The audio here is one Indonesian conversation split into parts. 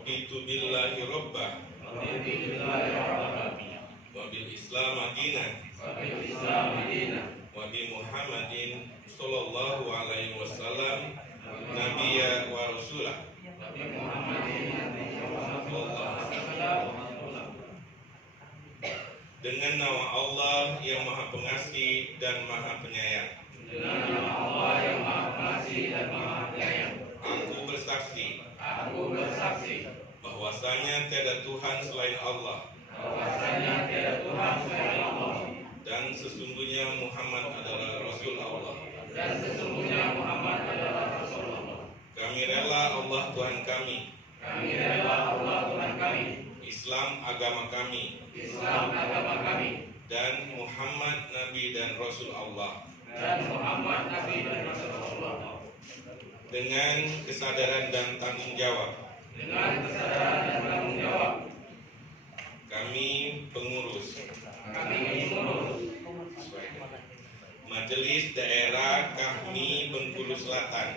Raditu billahi rabbah wa bil Islam madinah wa bi Muhammadin sallallahu alaihi wasallam nabiyya wa rasulah. Dengan nama Allah yang Maha Pengasih dan Maha Penyayang. Aku bersaksi bahwasanya tiada Tuhan selain Allah. Dan sesungguhnya Muhammad adalah Rasul Allah. Kami rela Allah Tuhan kami. Islam agama kami. Dan Muhammad Nabi dan Rasul Allah. Dengan kesadaran dan tanggung jawab. Kami pengurus Majelis Daerah Kahmi Bengkulu Selatan.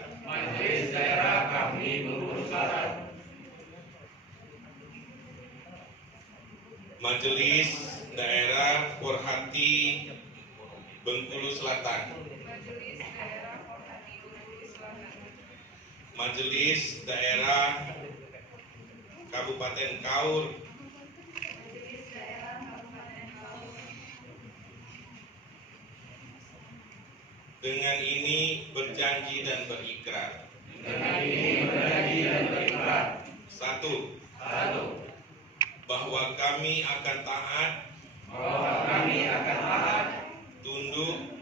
Majelis Daerah Porhati Bengkulu Selatan. Majelis Daerah Kabupaten Kaur. Dengan ini berjanji dan berikrar. Satu, bahwa kami akan taat, tunduk,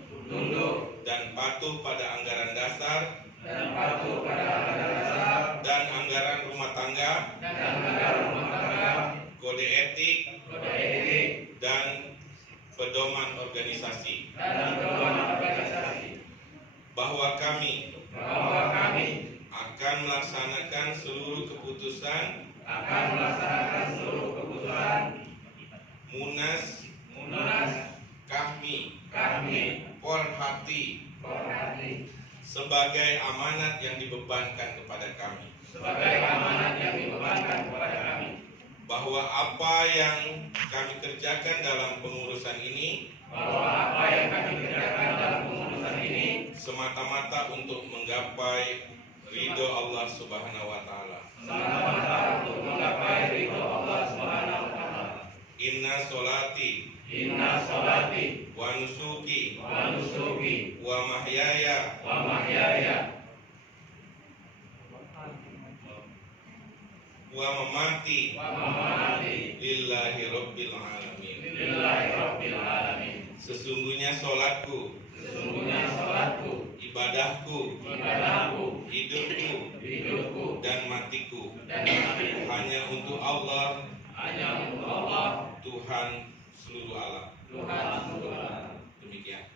dan patuh pada anggaran dasar dan anggaran rumah tangga, kode etik, dan pedoman organisasi. Bahwa kami akan melaksanakan seluruh keputusan Munas Kahmi Porhati sebagai amanat yang dibebankan kepada kami. Bahwa apa yang kami kerjakan dalam pengurusan ini semata-mata untuk menggapai ridho Allah Subhanahu wa taala. Inna solati wa nusuki wa mahyaya wa mamati lillahi rabbil alamin. Sesungguhnya solatku, ibadahku, hidupku, dan matiku hanya untuk Allah, Tuhan seluruh alam. Demikian.